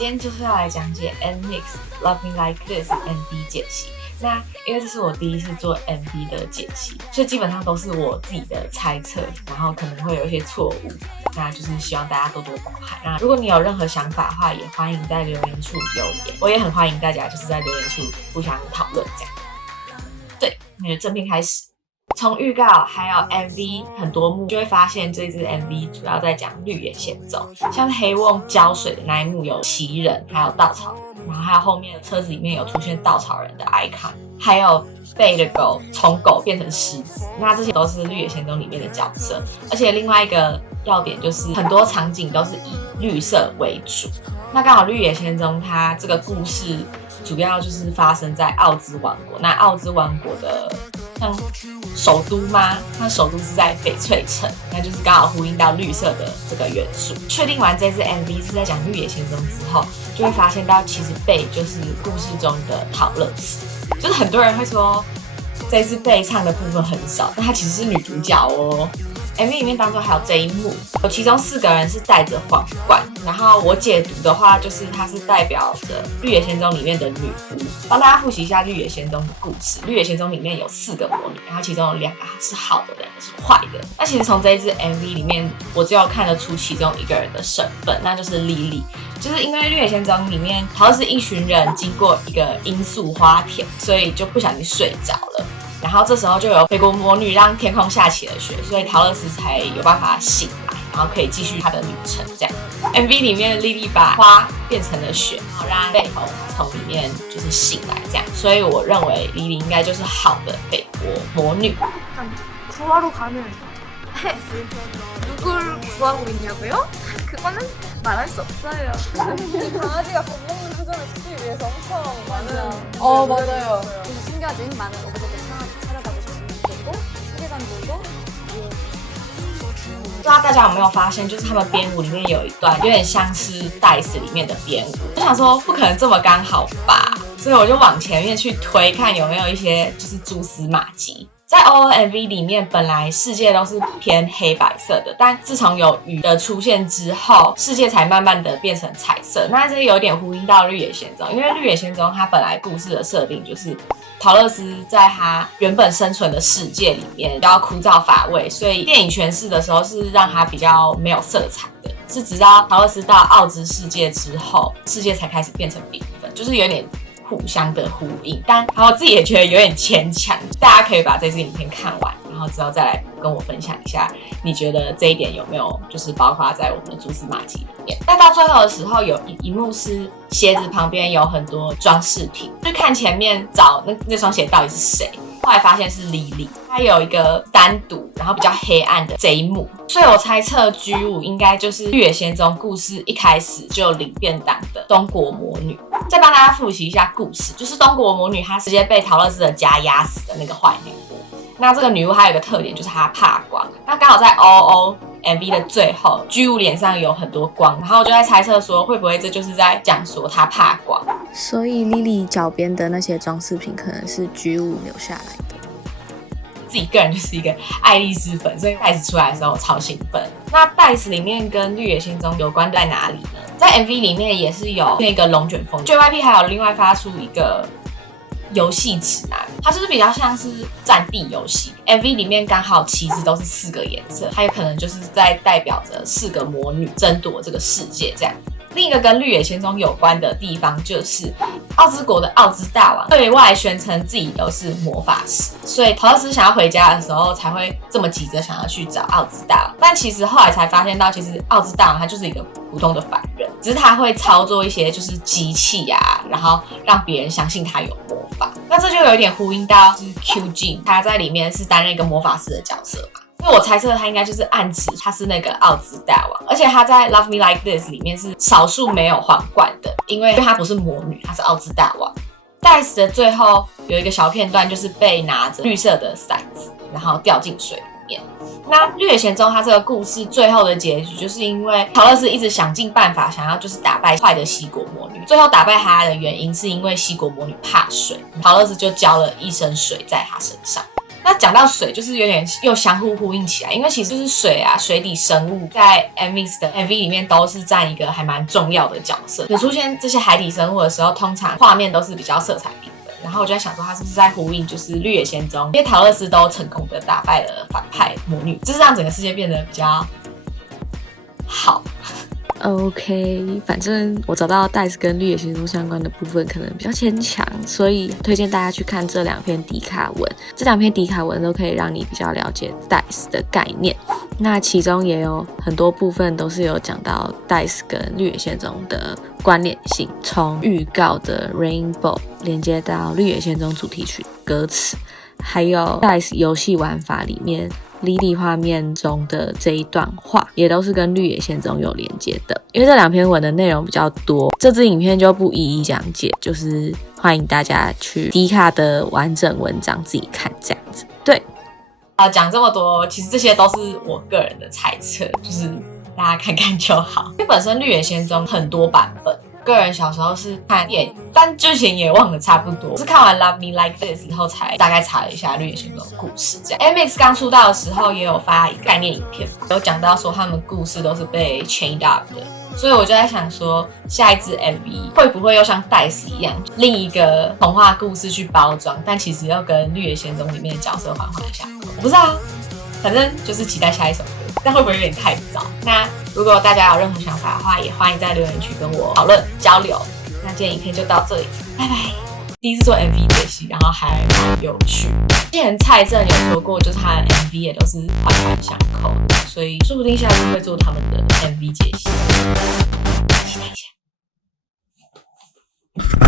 今天就是要来讲解 NMIXX Love Me Like This MV 解析。那因为这是我第一次做 MV 的解析，所以基本上都是我自己的猜测，然后可能会有一些错误，那就是希望大家多多包涵。那如果你有任何想法的话，也欢迎在留言处留言，我也很欢迎大家就是在留言处互相讨论这样。对，那就正片开始。从预告还有 MV 很多幕，就会发现这支 MV 主要在讲绿野仙踪，像是黑瓮浇水的那一幕有奇人，还有稻草人，然后还有后面的车子里面有出现稻草人的 icon， 还有贝的狗从狗变成狮子，那这些都是绿野仙踪里面的角色。而且另外一个要点就是很多场景都是以绿色为主，那刚好绿野仙踪它这个故事主要就是发生在奥兹王国，那奥兹王国的像首都吗？它首都是在翡翠城，那就是刚好呼应到绿色的这个元素。确定完这支 MV 是在讲绿野仙踪之后，就会发现到其实贝就是故事中的陶乐斯，就是很多人会说这支贝唱的部分很少，但她其实是女主角哦。MV 里面当中还有这一幕，有其中4个人是戴着皇冠，然后我解读的话就是它是代表着绿野仙踪里面的女巫。帮大家复习一下绿野仙踪的故事。绿野仙踪里面有4个魔女，然后其中有2个是好的，2个是坏的。那其实从这一支 MV 里面，我只有看得出其中1个人的身份，那就是莉莉。就是因为绿野仙踪里面陶乐斯一群人经过一个罂粟花田，所以就不小心睡着了。然后这时候就有北国魔女让天空下起了雪，所以陶乐斯才有办法醒来，然后可以继续他的旅程。这样 ，MV 里面的莉莉把花变成了雪，然后让贝从里面就是醒来，这样。所以我认为莉莉应该就是好的北国魔女。 구하러 가는 누굴 구하고 있냐고요? 그거는 말할 수 없어요. 이 강아지가 밥 먹는 표정을 찍기 위해서 엄청 많은 맞아요. 그래서 숨겨진 많은 오브제들 찾아가고 싶고 세계관 들고 不知道大家有没有发现，就是他们编舞里面有一段有点像是 Dice 里面的编舞，我想说不可能这么刚好吧，所以我就往前面去推，看有没有一些就是蛛丝马迹。在 OOMV 里面，本来世界都是偏黑白色的，但自从有雨的出现之后，世界才慢慢的变成彩色。那这有点呼应到绿野仙踪，因为绿野仙踪它本来故事的设定就是陶乐斯在他原本生存的世界里面比较枯燥乏味，所以电影诠释的时候是让他比较没有色彩的。是直到陶乐斯到奥兹世界之后，世界才开始变成缤纷，就是有点互相的呼应，但我自己也觉得有点牵强。大家可以把这支影片看完，然后之后再来跟我分享一下，你觉得这一点有没有就是包括在我们的蛛丝马迹里面？但到最后的时候，有一幕是鞋子旁边有很多装饰品，就看前面找那双鞋到底是谁。后来发现是莉莉，她有一个单独然后比较黑暗的这一幕，所以我猜测 G5 应该就是绿野仙踪故事一开始就领便当的东国魔女。再帮大家复习一下故事，就是东国魔女她直接被陶乐斯的家压死的那个坏女巫。那这个女巫还有一个特点，就是她怕光。那刚好在 OOMV 的最后 ，G5 脸上有很多光，然后我就在猜测说，会不会这就是在讲说她怕光？所以莉莉脚边的那些装饰品可能是 G5 留下来的。自己个人就是一个爱丽丝粉，所以 Dice 出来的时候我超兴奋。那 Dice 里面跟绿野仙踪有关在哪里呢？在 MV 里面也是有那个龙卷风 ，JYP 还有另外发出一个游戏指南，它就是比较像是战地游戏。MV 里面刚好旗子都是4个颜色，它有可能就是在代表着4个魔女争夺这个世界这样。另一个跟绿野仙踪有关的地方就是奥兹国的奥兹大王对外宣称自己都是魔法师，所以陶乐斯想要回家的时候才会这么急着想要去找奥兹大王。但其实后来才发现到，其实奥兹大王他就是一个普通的凡人，只是他会操作一些就是机器啊，然后让别人相信他有魔法。那这就有一点呼应到就是 QG 他在里面是担任一个魔法师的角色嘛。所以我猜测他应该就是暗指他是那个奥兹大王，而且他在 Love Me Like This 里面是少数没有皇冠的，因为他不是魔女，他是奥兹大王。Dice 的最后有一个小片段，就是被拿着绿色的伞子，然后掉进水里面。那绿野仙踪他这个故事最后的结局，就是因为陶乐斯一直想尽办法想要就是打败坏的西国魔女，最后打败他的原因是因为西国魔女怕水，陶乐斯就浇了一身水在他身上。那讲到水，就是有点又相互呼应起来，因为其实就是水啊，水底生物在 MX 的 MV 里面都是占一个还蛮重要的角色。有出现这些海底生物的时候，通常画面都是比较色彩缤纷。然后我就在想说，他是不是在呼应就是《绿野仙踪》，因为桃乐丝都成功的打败了反派魔女，就是让整个世界变得比较好。OK， 反正我找到 DICE 跟绿野仙踪相关的部分可能比较牵强，所以推荐大家去看这2篇迪卡文。这2篇迪卡文都可以让你比较了解 DICE 的概念。那其中也有很多部分都是有讲到 DICE 跟绿野仙踪的关联性，从预告的 Rainbow 连接到绿野仙踪主题曲歌词，还有 DICE 游戏玩法里面Lily 画面中的这一段话，也都是跟绿野仙踪有连接的。因为这2篇文的内容比较多，这支影片就不一一讲解，就是欢迎大家去迪卡的完整文章自己看这样子。对，讲这么多，其实这些都是我个人的猜测，就是大家看看就好。因为本身绿野仙踪很多版本。个人小时候是看电影，但剧情也忘了差不多。是看完《Love Me Like This》以后才大概查了一下绿野仙踪的故事。这样 MX 刚出道的时候也有发一个概念影片，有讲到说他们故事都是被 chained up 的，所以我就在想说，下一支 MV 会不会又像 DICE 一样，另一个童话故事去包装，但其实又跟绿野仙踪里面的角色环环相扣。我不知道，反正就是期待下一首歌。但会不会有点太早？那如果大家有任何想法的话，也欢迎在留言区跟我讨论交流。那今天影片就到这里，拜拜。第一次做 MV 解析，然后还蛮有趣。之前蔡正有说过，就是他的 MV 也都是环环相扣的，所以说不定下次会做他们的 MV 解析，期待一下。